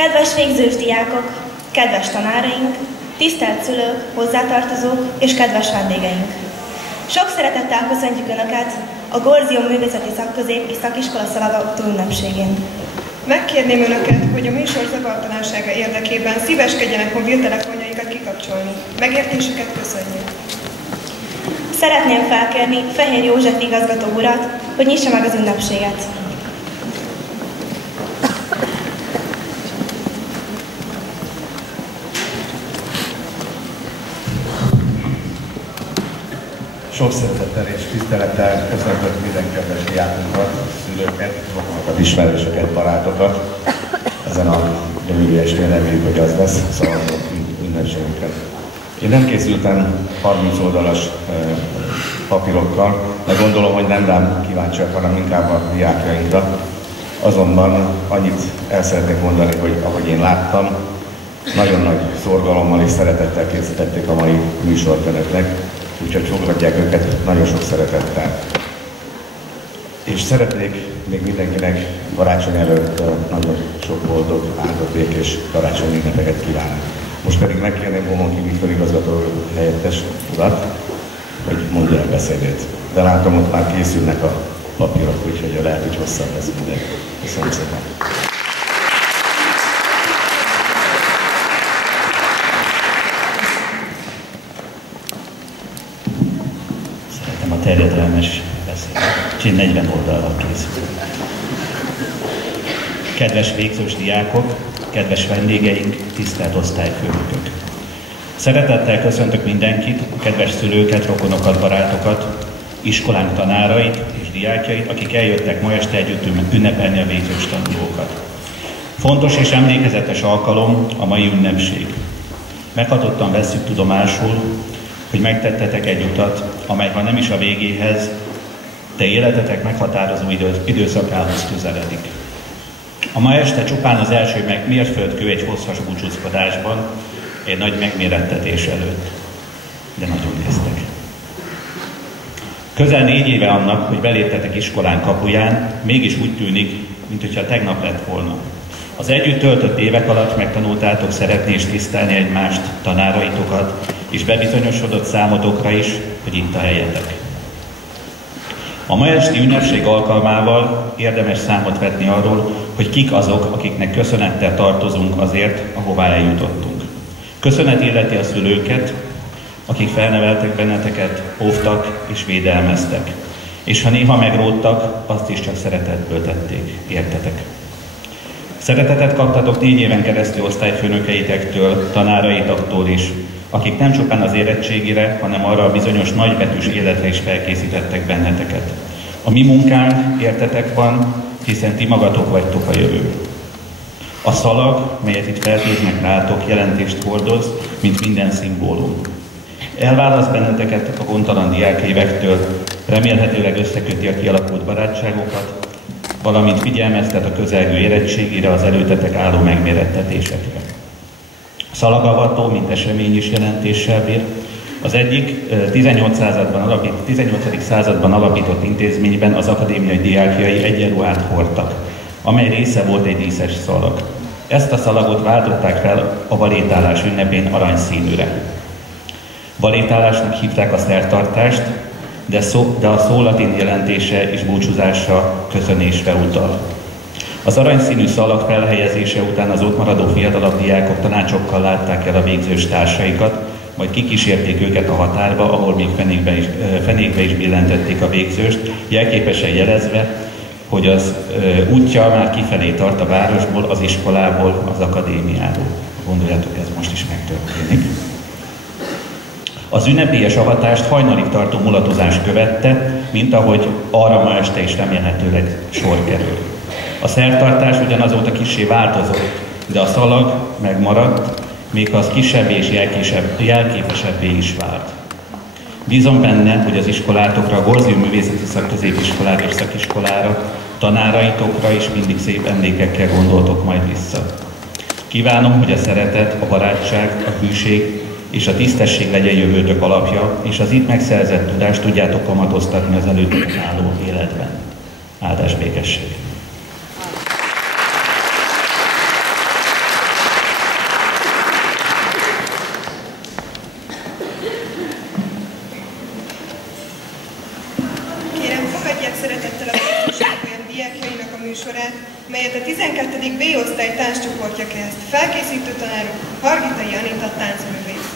Kedves végzős diákok, kedves tanáraink, tisztelt szülők, hozzátartozók és kedves vendégeink! Sok szeretettel köszöntjük Önöket a Gorzium Művészeti Szakközép és Szakiskola Szalagató ünnepségén. Megkérném Önöket, hogy a műsor zavartalansága érdekében szíveskedjenek mobiltelefonjaikat kikapcsolni. Megértésüket köszönjük. Szeretném felkérni Fehér József igazgató urat, hogy nyissa meg az ünnepséget. Sok szeretettel és tisztelettel köszöntök minden kedves diákunkat, szülőket, rokonokat, ismerősöket, barátokat. Ezen a gyönyörű estén reméljük, hogy az lesz, szóval ünnepségünket. Én nem készültem 30 oldalas papírokkal, de gondolom, hogy nem rám kíváncsiak, hanem inkább a diákjainkra. Azonban annyit el szeretnék mondani, hogy ahogy én láttam, nagyon nagy szorgalommal és szeretettel készítették a mai műsort önöknek, úgyhogy fogadják őket nagyon sok szeretettel. És szeretnék még mindenkinek karácsony előtt nagyon sok boldog, áldott, békés karácsonyi ünnepeket kívánni. Most pedig megkérném Homonki Viktor igazgató helyettes urat, hogy mondja el beszédét. De látom, ott már készülnek a papírok, úgyhogy lehet, hogy hosszabb lesz minden. Köszönöm szépen. Szeretem a terjedelmes beszédet. Úgyhogy 40 oldalra készül. Kedves végzős diákok, kedves vendégeink, tisztelt osztályfőnökök! Szeretettel köszöntök mindenkit, kedves szülőket, rokonokat, barátokat, iskolánk tanárait és diákjait, akik eljöttek ma este együtt ünnepelni a végzős tanulókat. Fontos és emlékezetes alkalom a mai ünnepség. Meghatottan vesszük tudomásul, hogy megtettetek egy utat, amely ha nem is a végéhez, de életetek meghatározó időszakához közeledik. A ma este csupán az első mérföldkő egy hosszas búcsúzkodásban, egy nagy megmérettetés előtt, de nagyon néztek. Közel 4 éve annak, hogy beléptetek iskolán kapuján, mégis úgy tűnik, mintha tegnap lett volna. Az együtt töltött évek alatt megtanultátok szeretni és tisztelni egymást, tanáraitokat, és bebizonyosodott számotokra is, hogy itt a helyetek. A ma esti ünnepség alkalmával érdemes számot vetni arról, hogy kik azok, akiknek köszönettel tartozunk azért, ahová eljutottunk. Köszönet illeti a szülőket, akik felneveltek benneteket, óvtak és védelmeztek. És ha néha megróttak, azt is csak szeretetből tették, értetek. Szeretetet kaptatok 4 éven keresztül osztályfőnökeitektől, tanáraitoktól is, akik nem csupán az érettségire, hanem arra a bizonyos nagybetűs életre is felkészítettek benneteket. A mi munkánk, értetek van, hiszen ti magatok vagytok a jövő. A szalag, melyet itt feltűznek rátok, jelentést hordoz, mint minden szimbólum. Elválaszt benneteket a gondtalan diákévektől, remélhetőleg összeköti a kialakult barátságokat, valamint figyelmeztet a közelgő érettségére, az előttetek álló megmérettetésekre. Szalagavató, mint esemény is jelentéssel bír. Az egyik 18. században alapított intézményben az akadémiai diákjai egyenruhát hordtak, amely része volt egy díszes szalag. Ezt a szalagot váltották fel a valétálás ünnepén aranyszínűre. Valétálásnak hívták a szertartást, de a szó latin jelentése és búcsúzása köszönésre utal. Az aranyszínű szalag felhelyezése után az ott maradó fiatalabb diákok tanácsokkal látták el a végzős társaikat, majd kikísérték őket a határba, ahol még fenékbe is billentették a végzőst, jelképesen jelezve, hogy az útja már kifelé tart a városból, az iskolából, az akadémiából. Gondoljátok, ez most is megtörténik. Az ünnepélyes avatást hajnalig tartó mulatozás követte, mint ahogy arra ma este is remélhetőleg sor kerül. A szertartás ugyanazóta kissé változott, de a szalag megmaradt, még az kisebbé és jelképesebbé is vált. Bízom benne, hogy az iskolátokra, a Gorzium Művészeti Szakközépiskolára és Szakiskolára, tanáraitokra is mindig szép emlékekkel gondoltok majd vissza. Kívánom, hogy a szeretet, a barátság, a hűség és a tisztesség legyen jövőtök alapja, és az itt megszerzett tudást tudjátok kamatoztatni az előttetek álló életben. Áldás békesség! B-osztály tánccsoportja kezd. Felkészítő tanárok Hargitai Anita táncművész.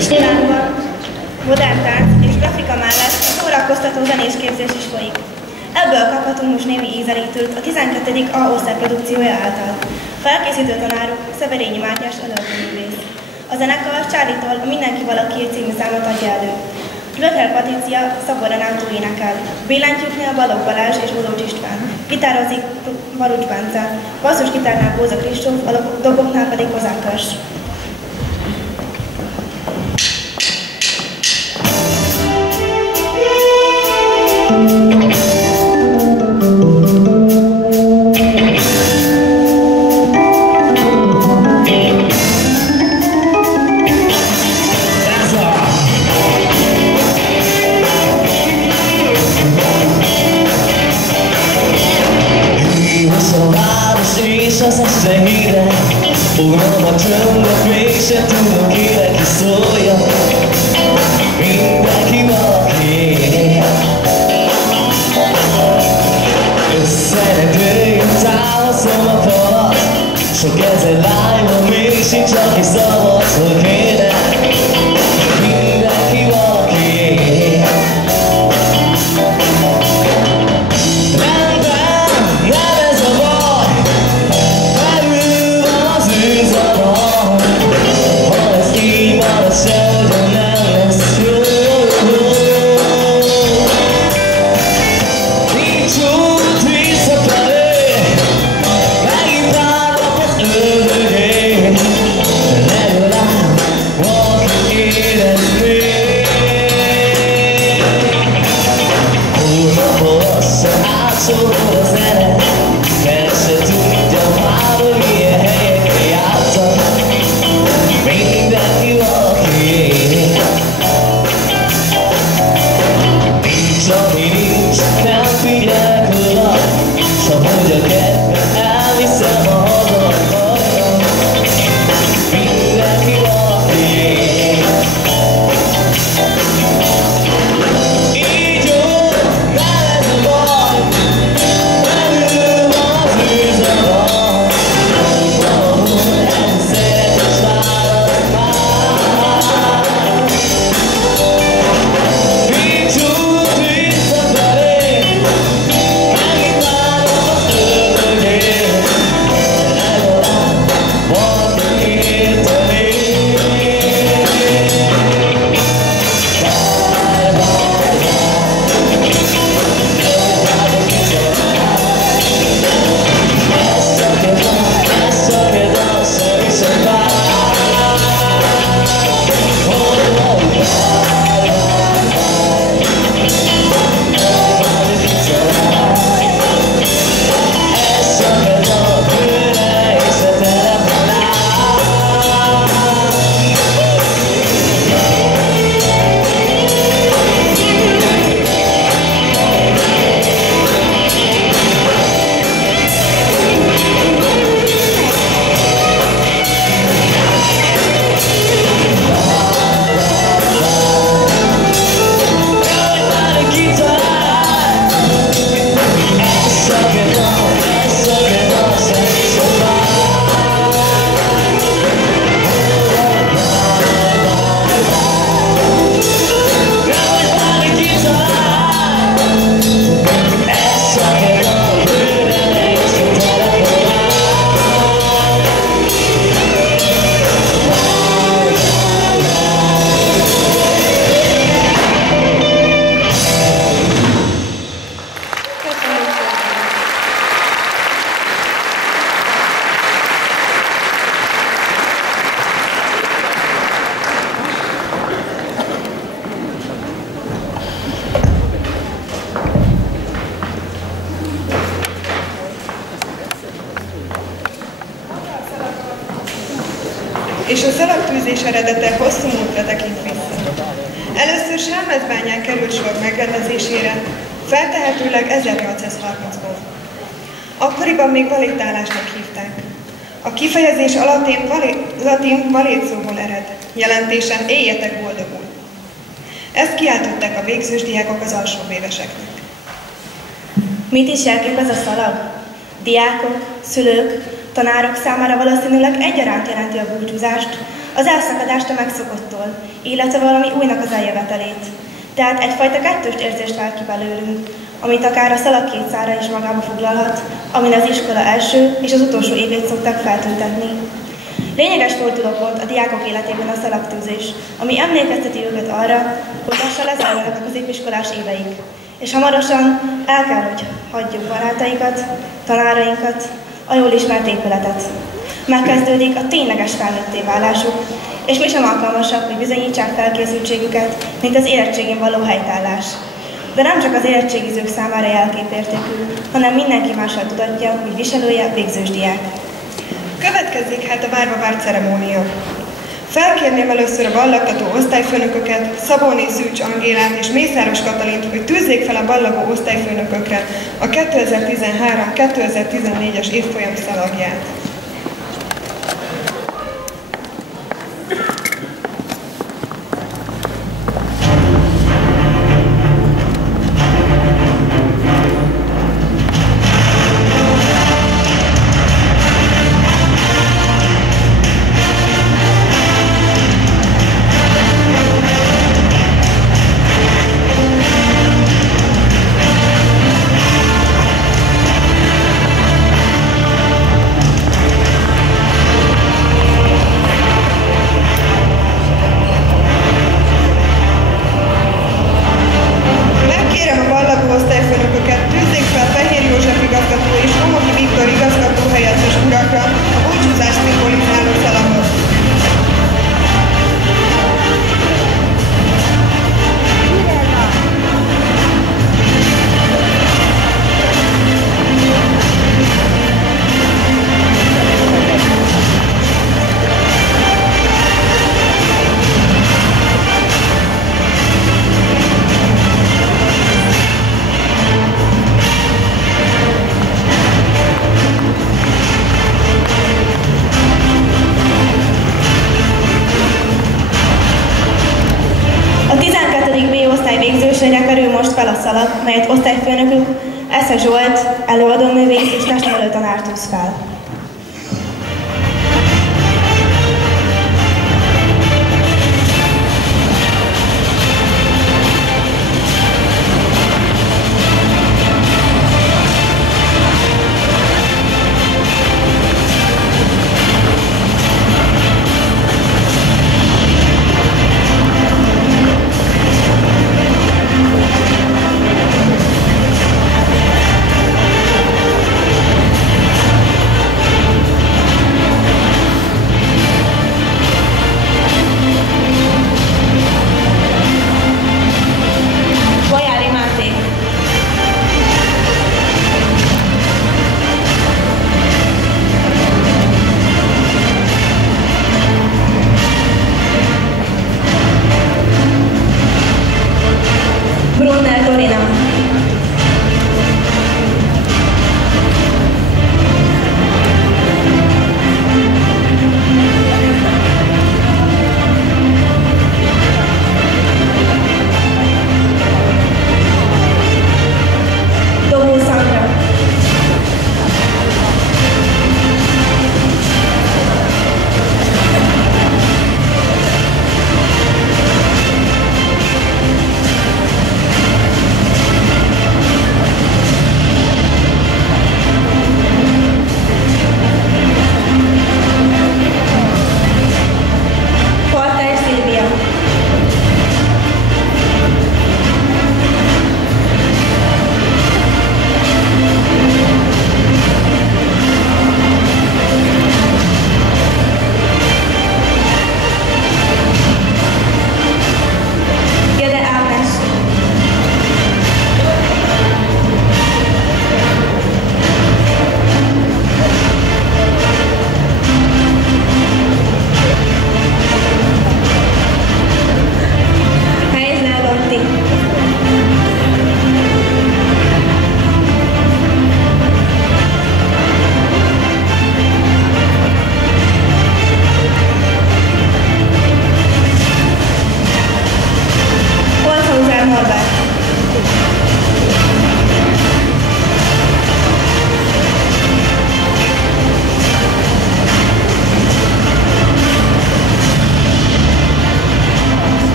Iskolánkban modern tánc és grafika mellett a szórakoztató zenésképzés is folyik. Ebből kaphatunk most némi ízelítőt a 12. A osztály produkciója által. Felkészítő tanárok Szeverényi Mátyás előadóművész. A zenekar Csárlitól a Mindenki Valaki című számot adja elő. Röthel Patricia Szabó Renátó énekel. Billentyűknél Balogh Balázs és Ulócs István. Gitározik Barucs Bence. Basszusgitárnál Bóza Kristóf, a doboknál pedig Kozák Körs. Az a szehére, uram a csöndök, mégse tudom, kire ki szólja. Mindenki valaki. Összenedőjön, távozom a falat. Sok ezer lány van, mégsincs, aki szabad, hogy kéne. Mindenki valaki. Rendben, nem ez a baj. és a szalagtűzés eredete hosszú múltra tekint vissza. Először Selmecbányán került sor megrendezésére, feltehetőleg 1830-ban. Akkoriban még valétálásnak hívták. A kifejezés a latin valét szóból ered, jelentése éljetek boldogul. Ezt kiáltották a végzős diákok az alsóvéveseknek. Mit is jelkép ez a szalag? Diákok, szülők, tanárok számára valószínűleg egyaránt jelenti a búcsúzást, az elszakadást a megszokottól, illetve valami újnak az eljövetelét. Tehát egyfajta kettős érzést vált ki belőlünk, amit akár a szalag két szára is magába foglalhat, amin az iskola első és az utolsó évét szokták feltüntetni. Lényeges fordulópont a diákok életében a szalagtűzés, ami emlékezteti őket arra, hogy lassan lezárulnak a középiskolás éveik, és hamarosan el kell, hogy hagyjuk barátaikat, tanárainkat, a jól ismert épületet. Megkezdődik a tényleges felnőtté válásuk, és mi sem alkalmasak, hogy bizonyítsák felkészültségüket, mint az érettségén való helytállás. De nem csak az érettségizők számára jelképértékű, hanem mindenki mással tudatja, hogy viselője végzős diák. Következzék hát a várva várt ceremónia. Felkérném először a ballagtató osztályfőnököket, Szabóné Szűcs Angélát és Mészáros Katalint, hogy tűzzék fel a ballagó osztályfőnökökre a 2013-2014-es évfolyam szalagját. Kerül most fel a szalag, melyet osztályfőnökük Esze Zsolt, előadóművész és testnevelő tanár tűz fel.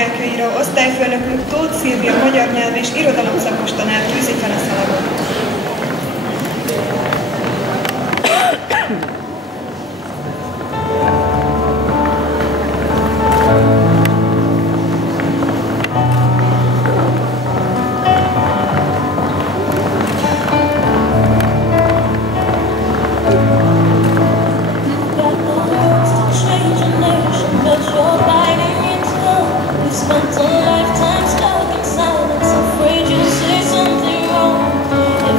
diákjaira osztályfőnökük Tóth Szilvia magyar nyelv és irodalomszakos tanár tűzi fel a szalagot. Spent a lifetime stuck in silence, afraid you'll say something wrong.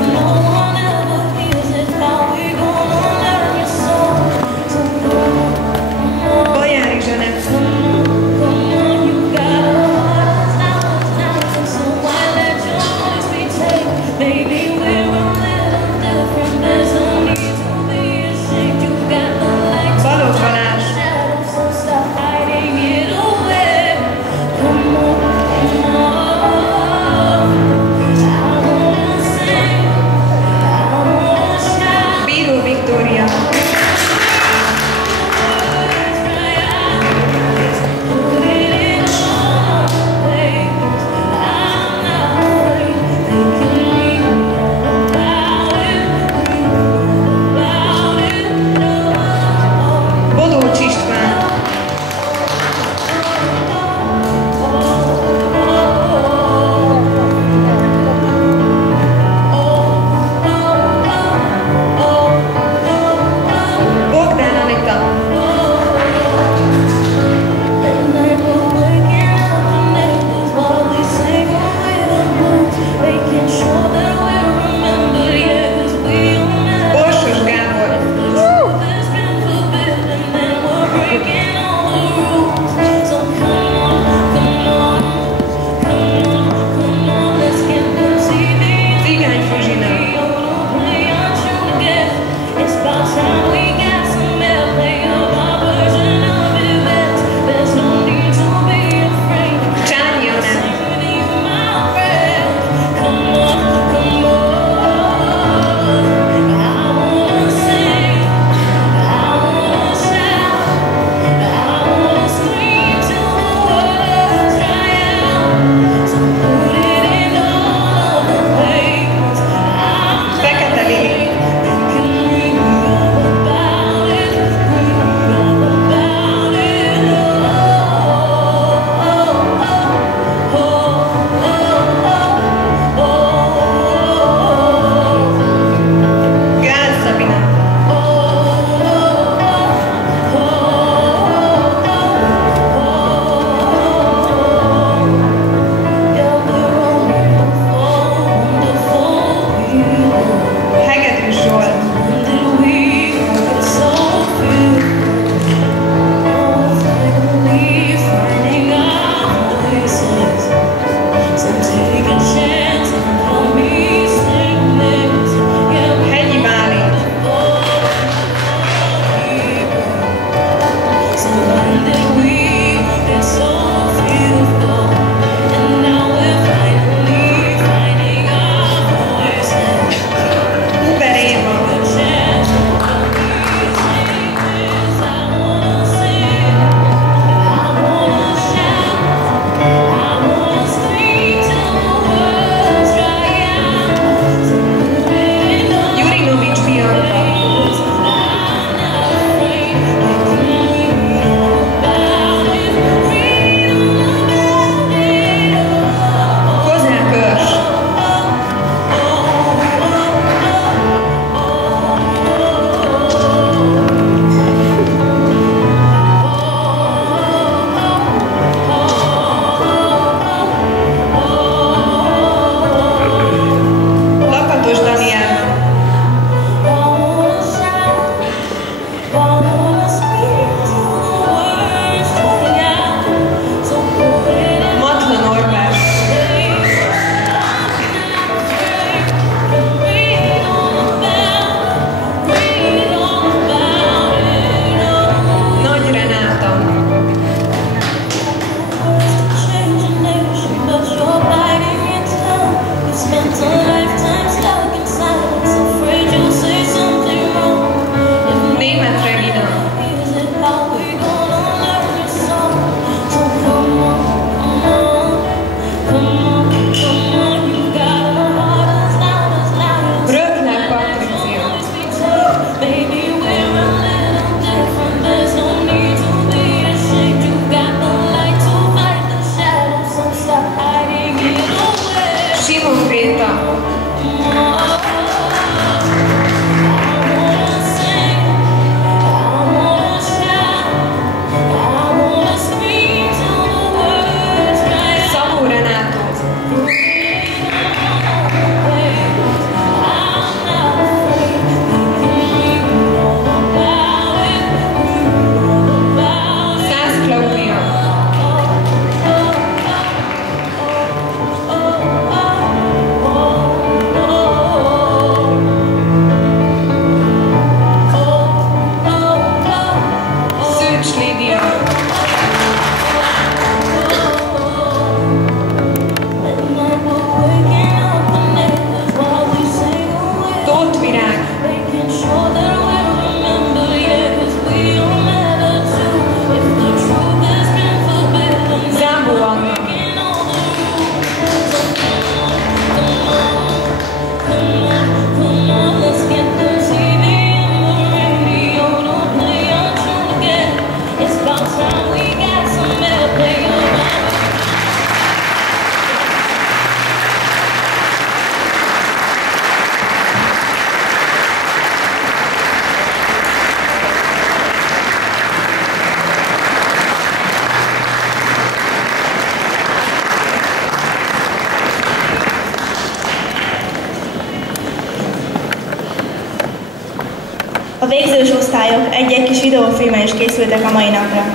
végzős osztályok egy-egy kis videófilme is készültek a mai napra.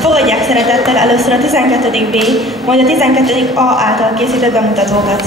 Fogadják szeretettel először a 12. B, majd a 12. A által készített bemutatókat.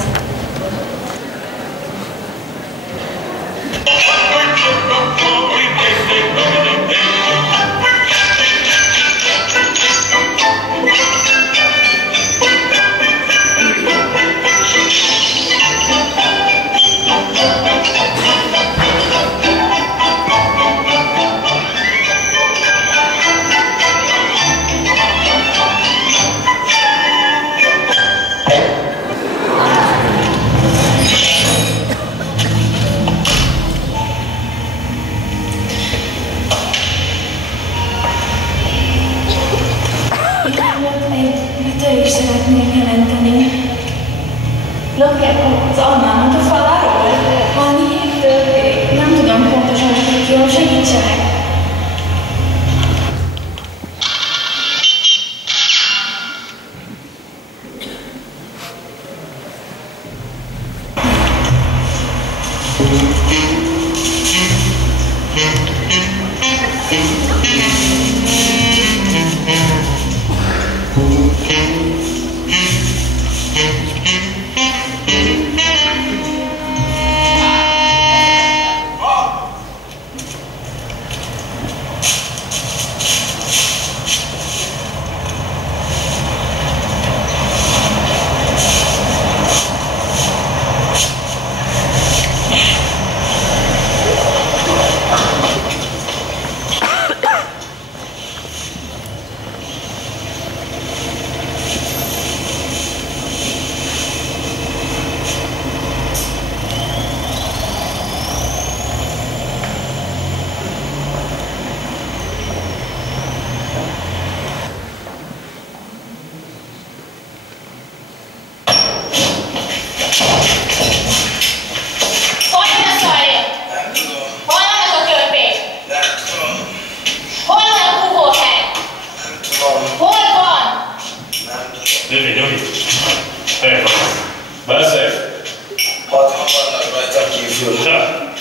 Betörést szeretnék jelenteni. Lopják az almámat a faláról? Valami hívtől, nem tudom pontosan, hogy jól segítsenek.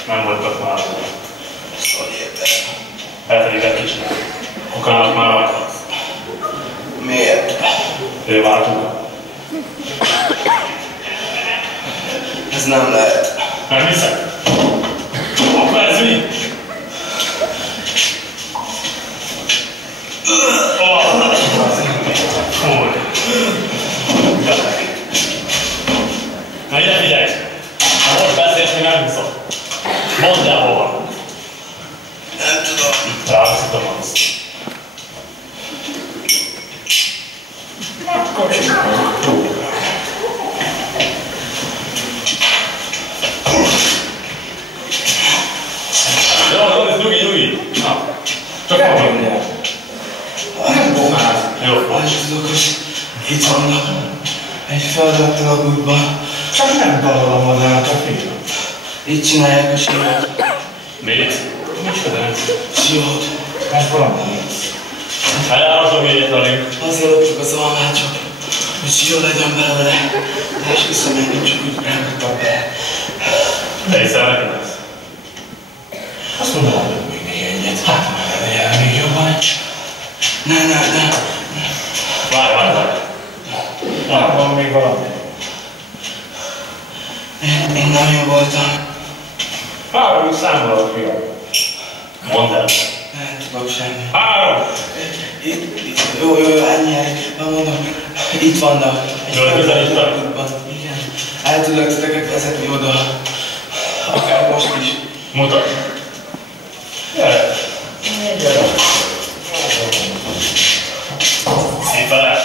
Nem voltak már. Eltelik egy kicsit. Okának már rajta. Miért? Ő váltunk. Ez nem lehet. Nem hiszem. Akkor ez mi? Na ide figyelj! Ha most beszélsz, még nem hiszem. Mondd el, hol van. Nem tudom. Ráviszítom azt. Jó, ez nyugi. Na, csak mondom. Nem bomáz. Jó. Tudok, hogy itt vannak. Egy feladattól a gútban. Csak nem dalolom magának a film. Itt csinálják a siót. Mit? Micsoda? Siót. Ez valami nincs. Elállhatom egyet velünk. Azért loptuk az almát csak, hogy sió legyen belőle. De és visszamennünk, csak úgy rágottam be. Te hiszel neked ez? Azt mondom, hogy még egyet. Hát, már még jobban. Ne. Várj. Már van még valami. Én nem jó voltam. Három számmal a fiam. Mondd el. Nem tudok semmi. Három! Itt. Jó, ennyi elég. Mondom, itt vannak. Jól közelítem? Igen. El tudok titeket vezetni oda. Akár most is. Mutatj. Gyere. Szépen.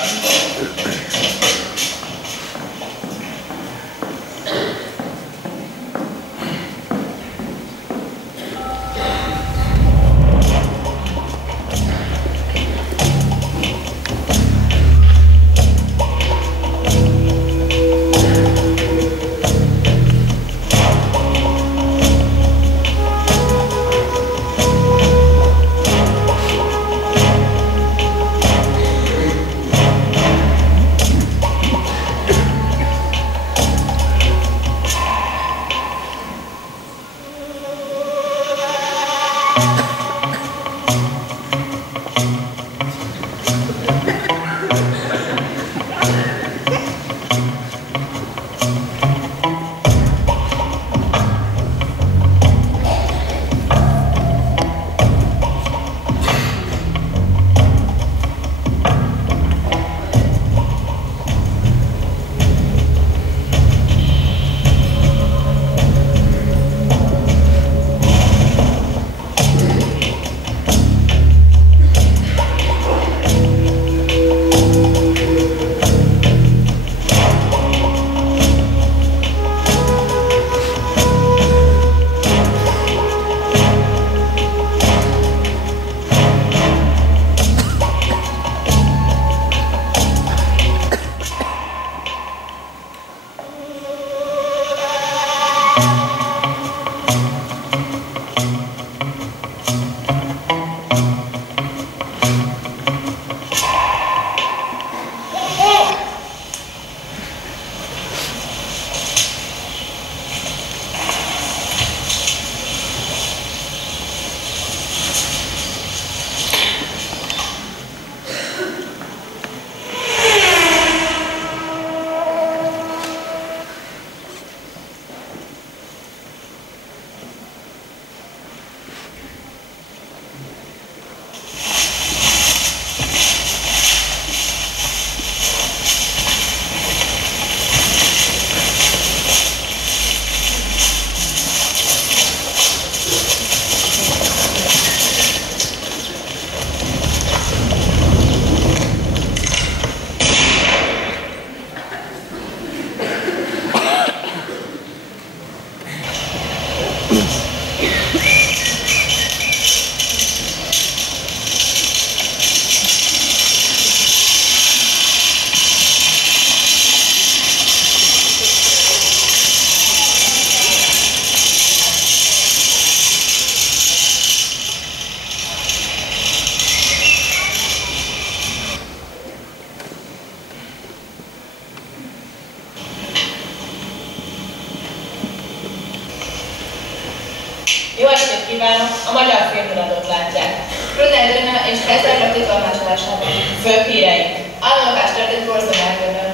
Jó estét kívánok! A Magyar Filmhíradót látják. Brunner Döna és Ezerra titolmásolásában. Főbb híreink. Államlakás történt Borzonárgőben.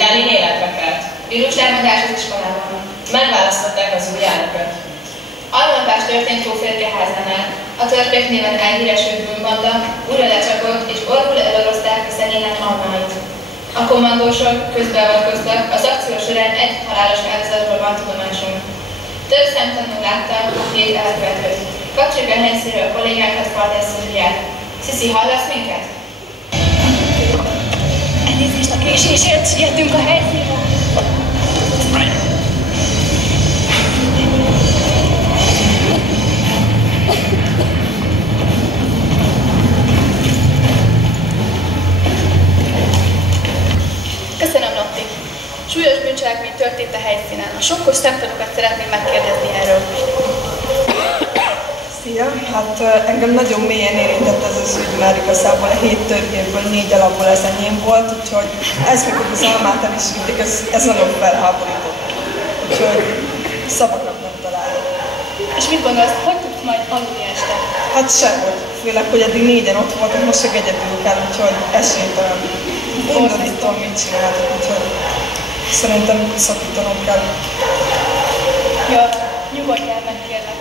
Lenin életbe kelt. Vírustámadás az iskolában. Megválasztották az új elnököt. Államlakás történt Hóférkeházánál. A törpék néven elhíresült bűnbanda újra lecsapott és orvul elorozták a szegények almáit. A kommandósok közbeavatkoztak, az akció során egy halálos áldozatról van tudomásunk. Több szemtanú látta a két elkövetőt. Kapcsoljuk a helyszínről a kollégákat, Faltesz Szúriát. Sziszi, hallasz minket? Elnézést a késésért, jöttünk a helyszínre. Köszönöm, Lotti. Súlyos bűncselekmény történt a helyszínen. A sokkos szemtanúkat szeretném megkérdezni erről. Szia! Hát engem nagyon mélyen érintett ez az ügy, mert igazából a 7 törvényből 4 alapból ez enyém volt, úgyhogy ez meg, hogy az almát el is vitték, ez nagyon felháborított. Úgyhogy szavaknak nem találok. És mit gondolsz, hogy tudsz majd aludni este? Hát sehogy. Főleg, hogy eddig 4-en ott voltak, most csak egyedül kell, úgyhogy esélytelen. Undorítom, mit csináltok, úgyhogy szerintem szakítanom kell. Jó, nyugodjál meg, kérlek.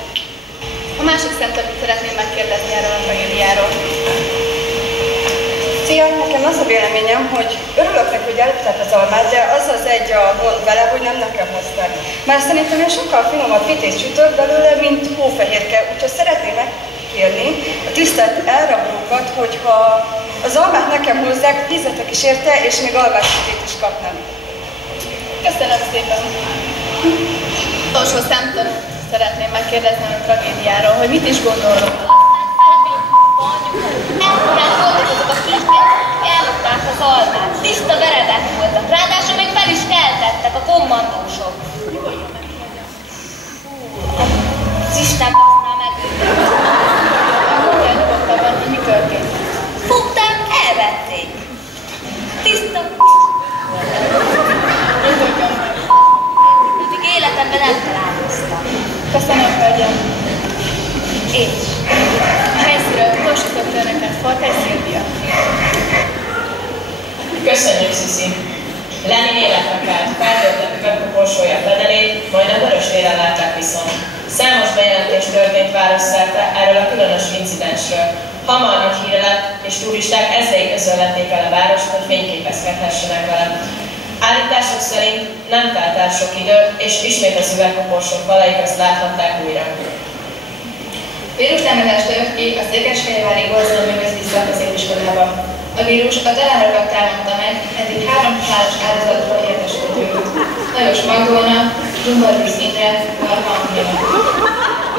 A másik szemtanút szeretném megkérdezni erről a tragédiáról. Szia, nekem az a véleményem, hogy örülök neki, hogy elüttek az almát, de az az egy a gond vele, hogy nem nekem hozták. Már szerintem én sokkal finomabb vitéz sütök belőle, mint hófehérke, úgyhogy szeretném megkérni a tisztelt elrablókat, hogyha az almát nekem hozzák, fizetek is érte, és még almásütét is kapnám. Köszönöm szépen. Utolsó szemtanút szeretném megkérdezni a tragédiáról, hogy mit is gondolok. Ekkorán voltak azok a kiskék, ellopták az almát. Tiszta veredek voltak. Ráadásul még fel is keltettek a kommandósok. Az Isten aztán megőrült. Mondjál nyugodtabban, hogy mi történt. Fogták, elvették. Tiszta Nyugodjon meg. még életemben nem találkoztam. Köszönöm, hölgyem. És A helyszínről utolsó történetet Faltesz Szilvia. Köszönjük, Sziszi! Lenin életbe kelt, feltöltöttük a koporsója fedelét, majd a vörösvéren látták viszont. Számos bejelentés történt városszerte erről a különös incidensről. Hamar nagy híre lett, és turisták ezrei közöllették el a várost, hogy fényképezkedhessenek vele. Állítások szerint nem telt el sok idő, és ismét az üvegkoporsók falai közt láthatták újra. Vírustámadás tört ki a Székesfehérvári Borzonművészeti Szakközépiskolában. A vírus a tanárokat támadta meg, eddig 3 halálos áldozatról értesültünk. Lajos Magdolna, Zsumbarvíz Imre, Varga Angéla.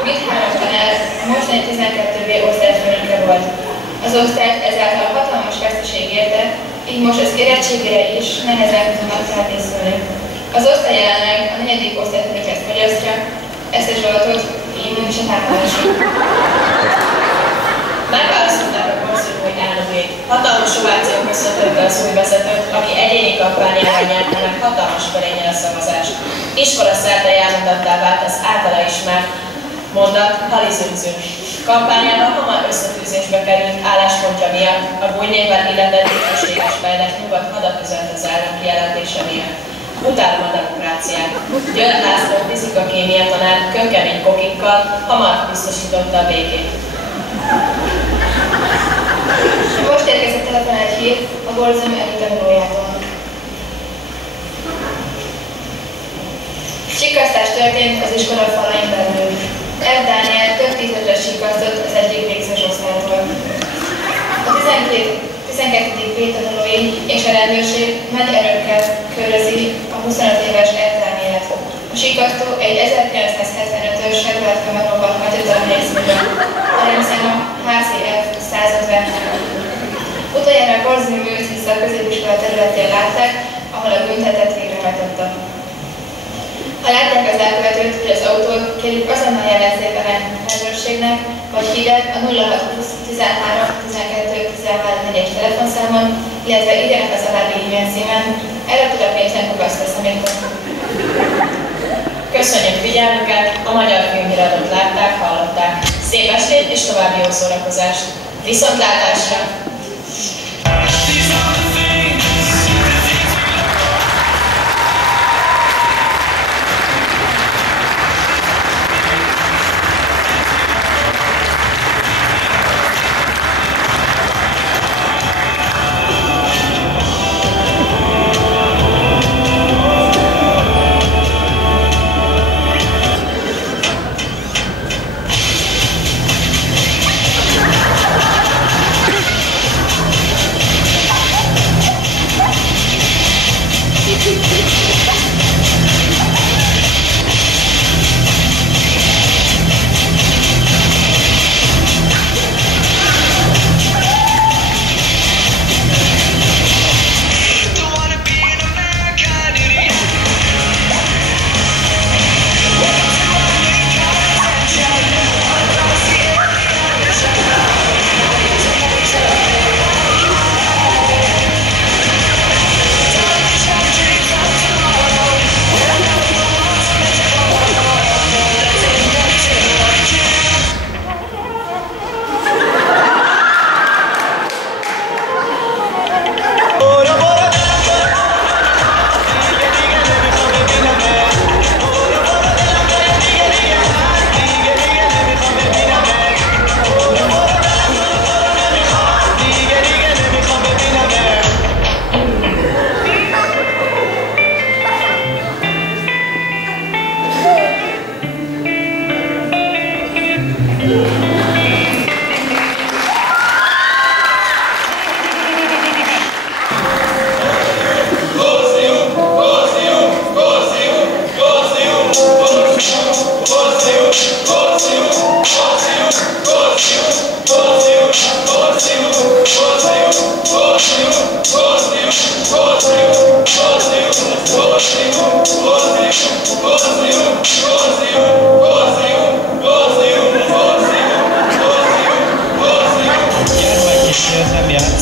Mindhárom tanár mostani 12B osztályfőnöke volt. Az osztályt ezáltal hatalmas veszteség érte, így most az érettségére is nehezen tudnak felkészülni. Az osztály jelenleg a 4. osztályfőnökhez riasztja ezt a Zsoltot, én is a támadásra. Megválasztották a konszolói elnökét. Hatalmas ovációk köszöntötte az új vezetőt, aki egyéni kampányával nyerte meg hatalmas felénnyel a szavazást. Iskola szerte elmondattá vált az általa ismert mondat Halizümzüm. Kampányában hamar összetűzésbe került álláspontja miatt, a Bújnévvel illetett tisztességes fejlett nyugat hadat üzent az állam kijelentése miatt. Utálom a demokráciát. György László fizika-kémia tanár kőkemény kokikkal hamar biztosította a békét. Most érkezett telepen egy hír a Borzöm előtanulójától. Sikasztás történt az iskola falain belül. F. Dániel több tízezres sikasztott az egyik végzős osztályból. A 12. B tanulói és a rendőrség nagy erőkkel körözi a 25 éves F. Dánielet. A sikasztó egy 1975-ös Chevrolet Camaro-val hagyott a helyszínben, a rendszáma HCF 153. Utoljára a Borzömi Művészeti Szakközépiskola területén látták, ahol a büntetet végrehajtotta. Ha látják az elkövetőt, hogy az autót, kérjük azonnal jelezzék a rendőrségnek, vagy hívják a 0620 13 12 13 4-es telefonszámon, illetve írjanak az alábbi e-mail címen. Erre tudok pénzen kugaszt a személytől. Köszönjük figyelmüket, a Magyar Filmhíradót látták, hallották. Szép estét és további jó szórakozást! Viszontlátásra!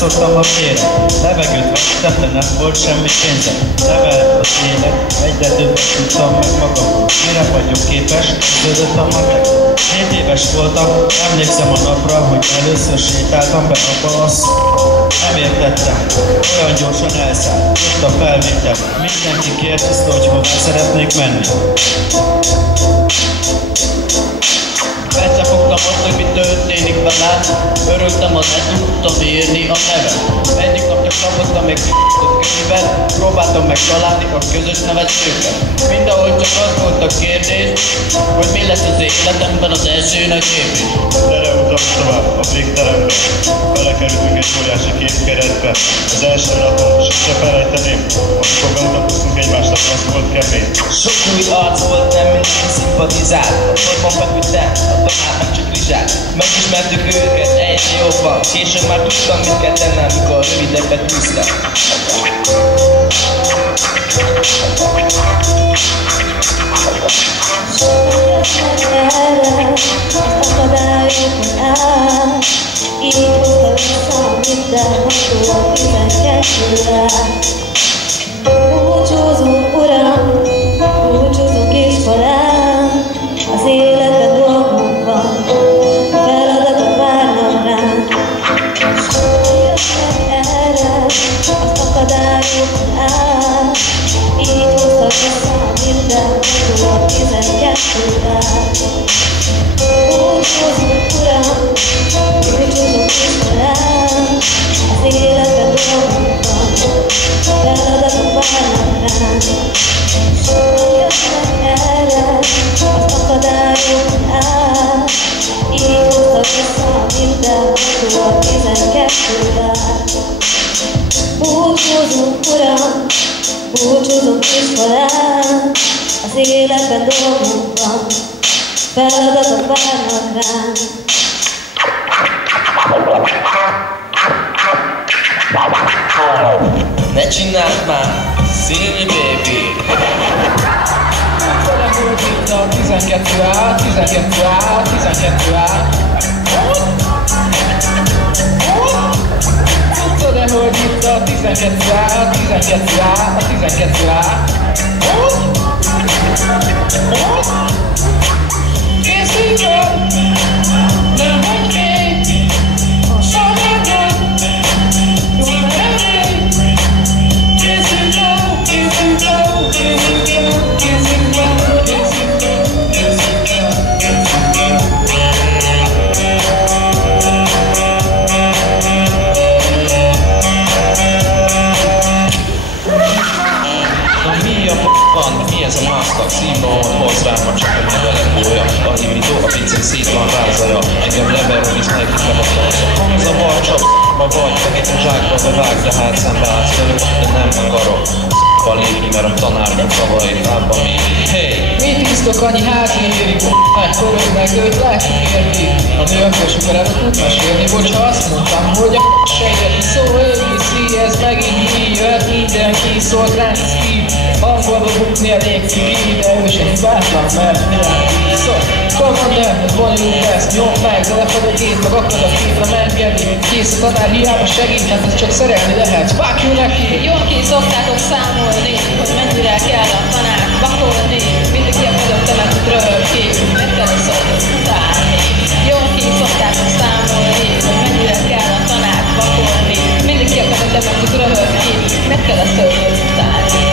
játszottam a téren, levegőt vettem, de nem volt semmi pénzem. Nevelett az élet, egyre többet tudtam meg magam. Mire vagyok képes, kezdődött a matek. 7 éves voltam, emlékszem a napra, hogy először sétáltam be a balasz. Nem értettem, olyan gyorsan elszállt, jött a felvétel. Mindenki kérdezte, hogy hová szeretnék menni. Összefogtam azt, hogy mi történik velem. Örültem, az el tudtam írni a nevet. Egyik napja kapottam meg könyvet, próbáltam megtalálni a közös nevezőket. Mindenhol csak az volt a kérdés, hogy mi lesz az életemben az első nagy lépés. Gyere utam tovább a végtelenbe. Belekerültünk egy óriási képkeretbe. Az első napon sose felejteném, amikor bemutatkoztunk egymásnak, az volt kemény. Sok új arc volt, nem mindenki szimpatizált. A sorban feküdtem, a tanár meg csak rizsált. Megismertük őket egyre jobban. Később már tudtam, mit kell tennem, mikor rövidebbet tűztem. kettővel. Búcsúzó uram, búcsúzó kiskorám, az életben dolgunk van, feladatok várnak rám. Jöttek erre az akadályokon át, így hoztak vissza minden a 12-vel. Búcsúzó uram, búcsúzó kiskorám, az életben dolgunk van, feladatok várnak rám. Jöttek erre az akadályokon át, így hoztak vissza minden a 12-vel. Búcsúzó uram, búcsúzó kiskorám, az életben dolgunk van, feladatok várnak rám. Ne csináld már, Szilvi baby! Hogy itt a 12 áll, 12 áll, 12 áll. Tudod-e, hogy itt a 12 áll, 12 áll, a 12 áll. Készülj fel, nem vagy kék, a szaládon, jól meredély. Készülj fel, készülj fel, készülj fel, készülj fel, készülj fel, készülj fel, készülj Na mi a p***ban? Mi ez a maszkak? Szívba hoz rám, ha csak a megelepolja. A himító a pincén szét van rázolja. Engem leveroniz, nekik nem a tartja. Hang ez a barcsa, ma vagy, megint a zsákba bevág, de hát szembe állsz velük, de nem akarok lépni, mert a tanárnak szavait lábba méri. Hey! Mit isztok annyi házi érik? Megkorod meg őt, látjuk érti. A nő akkor sokkal el tud mesélni, bocsa azt mondtam, hogy a sejteti szó ABC, ez megint mi jöhet, mindenki szólt ránk Steve. Hangolva bukni elég cigi, de ő se hibátlan, mert mindenki szól. Commander, ez bonyolult ezt, nyomd meg, de lefad a gép, meg akad a képre megengedni. Kész a tanár, hiába segít, hát ez csak szerelni lehet. Fuck you neki! Jól ki szoktátok számolni, hogy mennyire kell a tanár vakolni. Mindenki a fölöttemet röhög ki, meg kell a szokott utálni. Jól ki szoktátok számolni, hogy mennyire kell a tanár vakolni. Mindenki a fölöttemet röhög ki, meg kell a szokott utálni.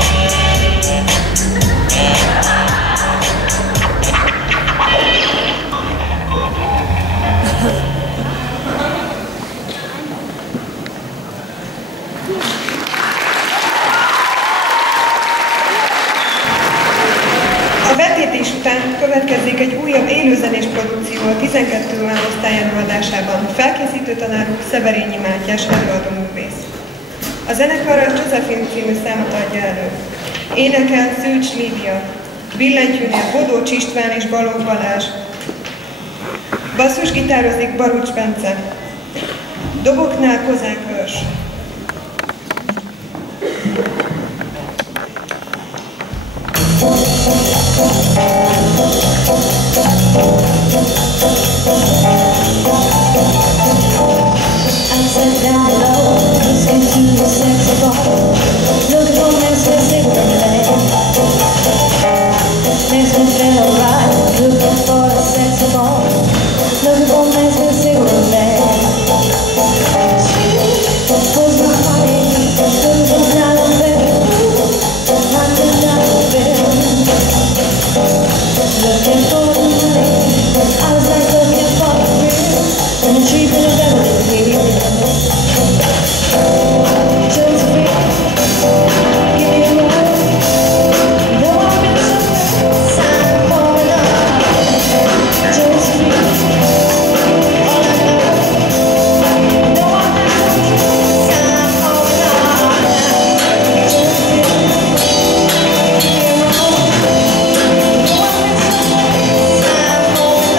A vetítés után következik egy újabb élőzenés produkció a 12. osztály előadásában. Felkészítő tanáruk Szeverényi Mátyás előadó művész. A zenekar a Josephine című számot adja elő. Énekel Szűcs Lídia, billentyűnél Bodócs István és Balogh Balázs. Basszusgitározik Barucs Bence. Doboknál Kozák Őrs. I'm set down low, listening to the saxophone. Looking for Mr. Silverman. Mr. Fell right, looking for the saxophone. Looking for Mr. Silverman. Was my honey, looking for Nylon Bell. Nylon Bell. Looking for the money, I was like looking for the thrill. And the trees in the Beverly Hills. Josephine, give me a word. You know I've been so good, sign for love. Josephine, all I know. You know I've been so good, sign for love. Josephine, give me a word. You know I've been so good, sign for love.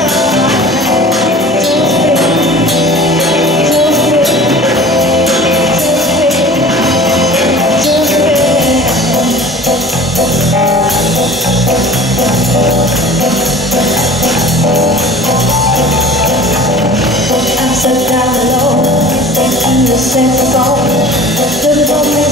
I'm set down low, listening to the saxophone. Looking for me.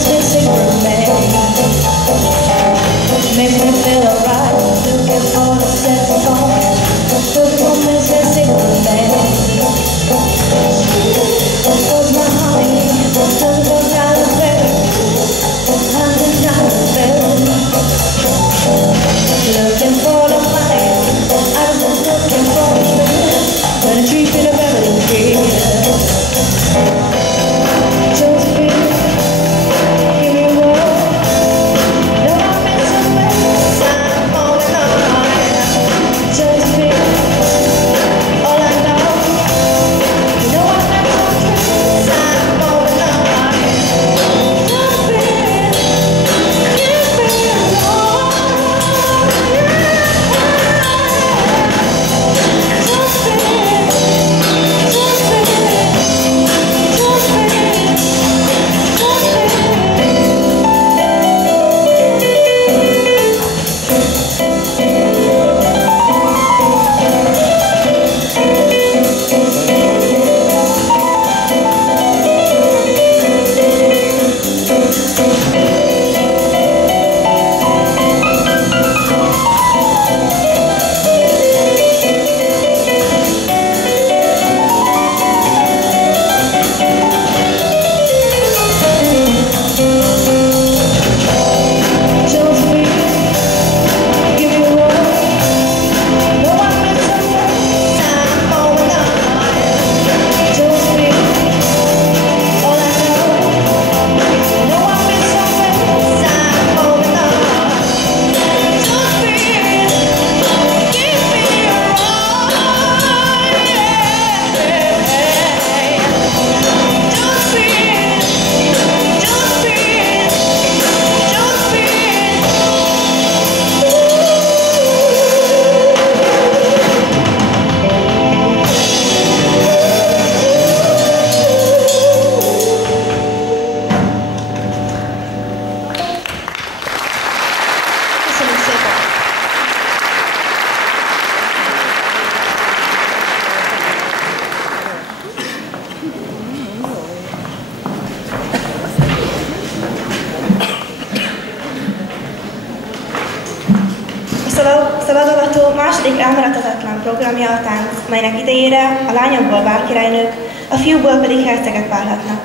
szabadolható második elmaradhatatlan programja a tánc, melynek idejére a lányokból várkirálynők, a fiúkból pedig hercegek válhatnak.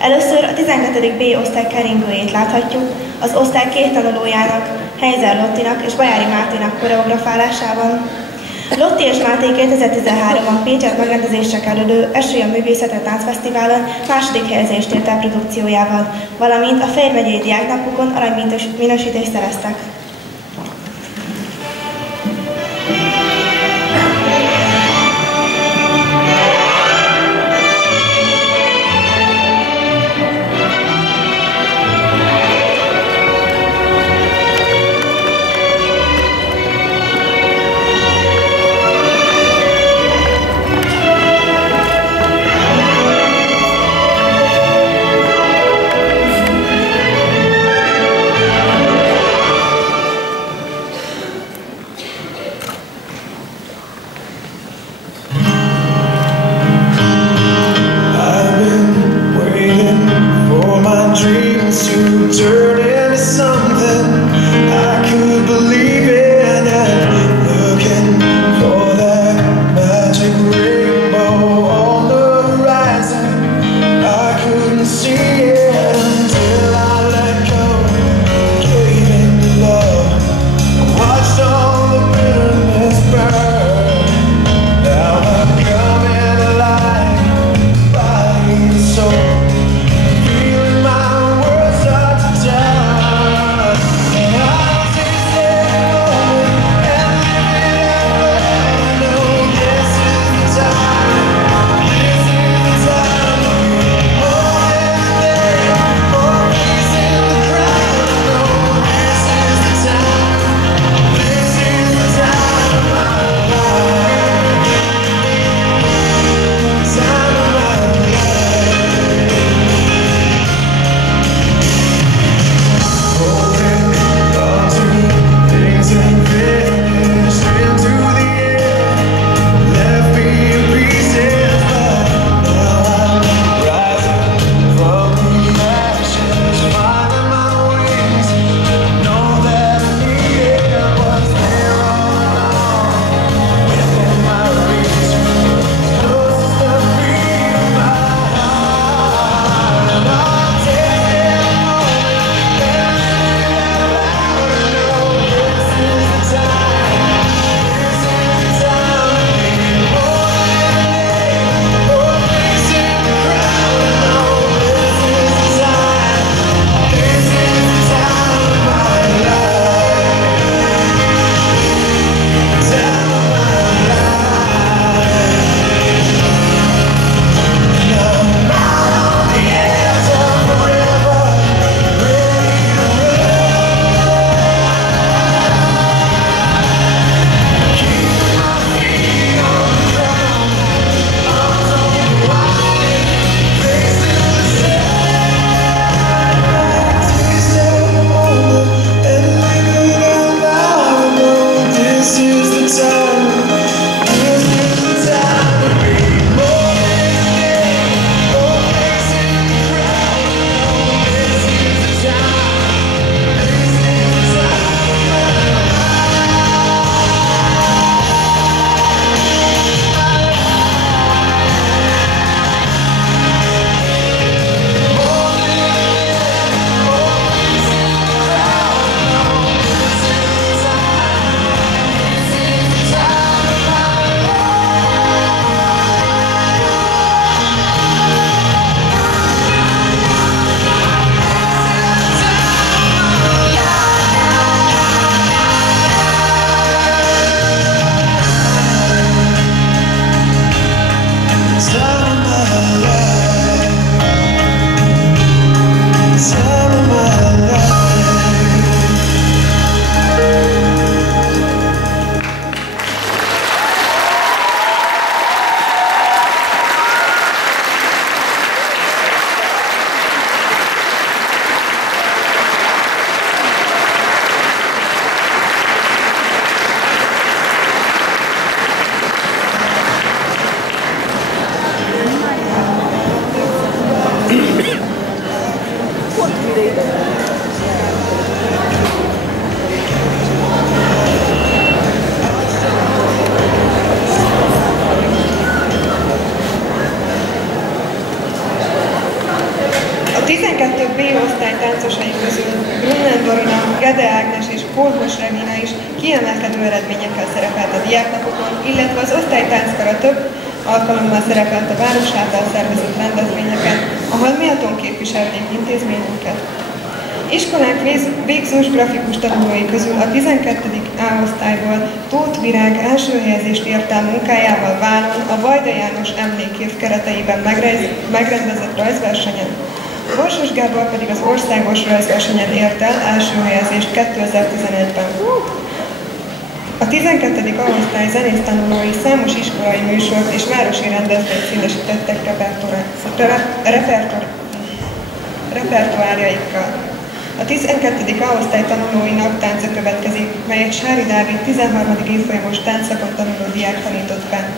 Először a 12. B osztály keringőjét láthatjuk, az osztály két tanulójának, Heizer Lottinak és Bajári Mártinak koreografálásában. Lotti és Máté 2013-ban Pécset megrendezésre kerülő Esői a Művészete Táncfesztiválon második helyezést ért el produkciójával, valamint a Fejér megyei diáknapokon aranyminősítést szereztek. kiemelkedő eredményekkel szerepelt a diáknapokon, illetve az osztálytánckara több alkalommal szerepelt a város által szervezett rendezvényeken, ahol méltón képviselték intézményünket. Iskolánk végzős grafikus tanulói közül a 12. A osztályból Tóth Virág első helyezést ért el munkájával Vánon a Vajda János emlékév kereteiben megrendezett rajzversenyen. Borsos Gábor pedig az országos rajzversenyen ért el első helyezést 2011-ben. A 12. A osztály zenész tanulói számos iskolai műsort és városi rendezvényt színesítettek repertoárjaikkal. A 12. A osztály tanulóinak tánca következik, melyet Sári Dávid 13. évfolyamos táncszakon tanuló diák tanított be.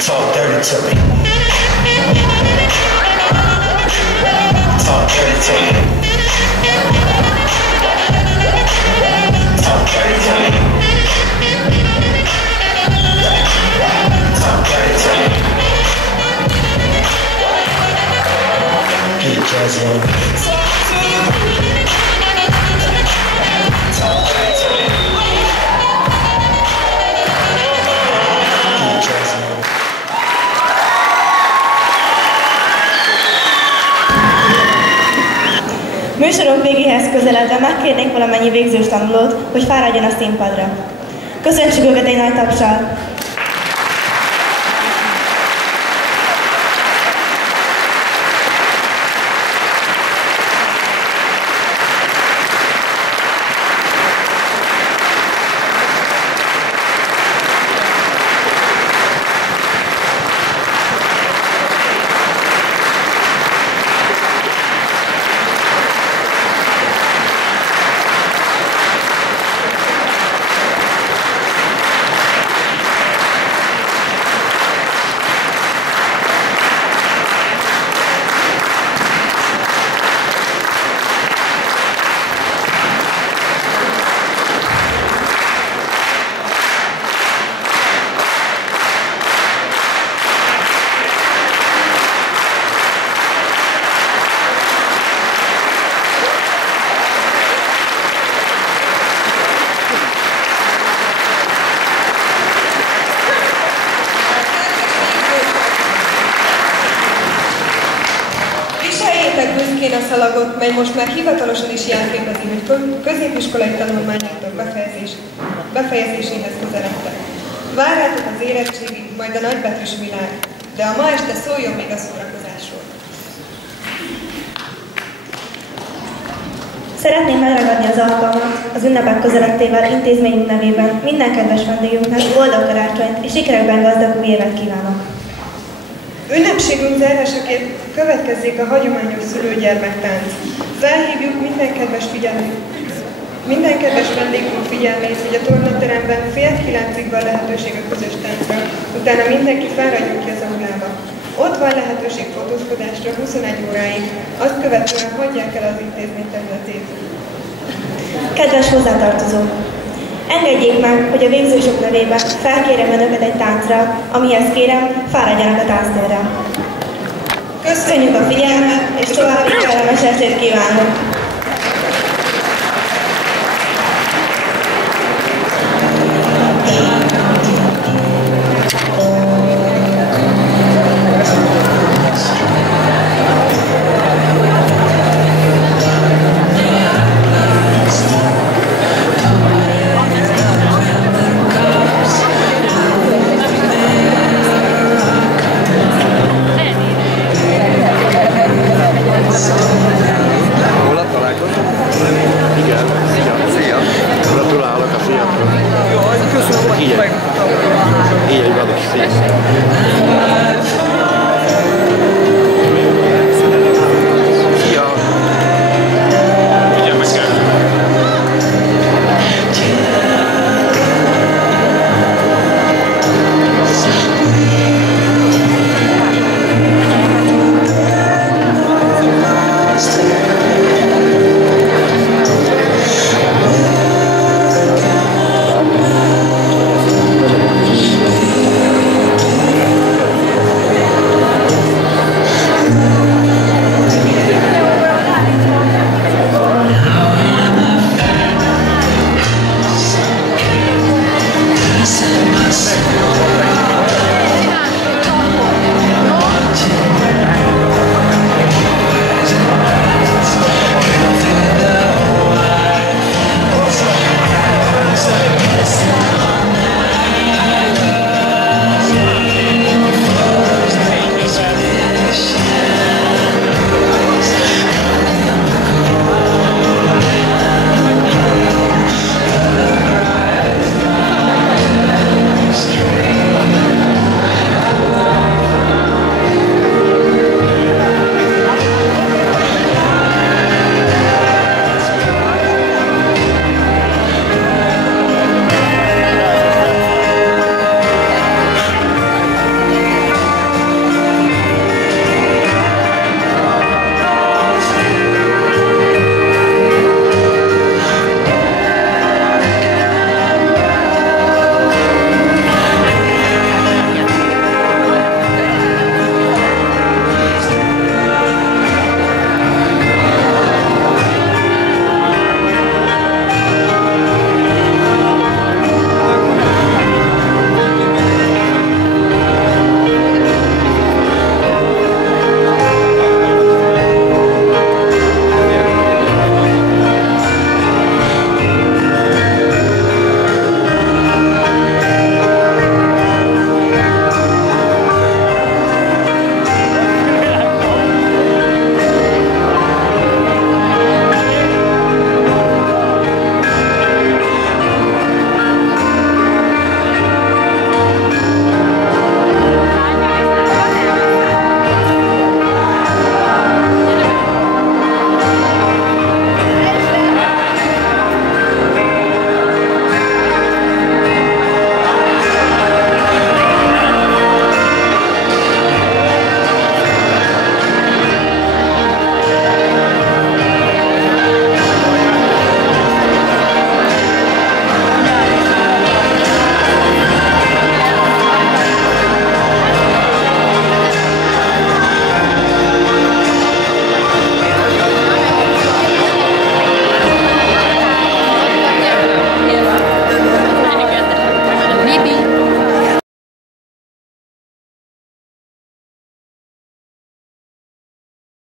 Talk dirty to me. Talk dirty to me. Talk dirty to me. Talk dirty to me. Get jazzy on me. Talk dirty to me. Get jazzy on me. Műsorunk végéhez közeledve megkérnénk valamennyi végzős tanulót, hogy fáradjon a színpadra. Köszöntsük őket egy nagy tapssal! Büszkén a szalagot, mely most már hivatalosan is jelképezi, hogy középiskolai tanulmányaitok befejezéséhez közeledtek. Várjátok az érettségig, majd a nagybetűs világ, de a ma este szóljon még a szórakozásról. Szeretném megragadni az alkalmat az ünnepek közelettével intézményünk nevében minden kedves vendégünknek boldog karácsonyt és sikerekben gazdag új évet kívánok! Ünnepségünk zárásaként következzék a hagyományos szülő-gyermektánc. Felhívjuk minden kedves vendégünk figyelmét, hogy a tornateremben 8:30 van lehetőség a közös táncra, utána mindenki fáradjon ki az aulába. Ott van lehetőség fotózkodásra 21 óráig, azt követően hagyják el az intézmény területét. Kedves hozzátartozók! Engedjék meg, hogy a végzősök nevében felkérem önöket egy táncra, amihez kérem, fáradjanak a tánctérre. Köszönjük a figyelmet, és további kellemes estét kívánok! Így egy valós szép.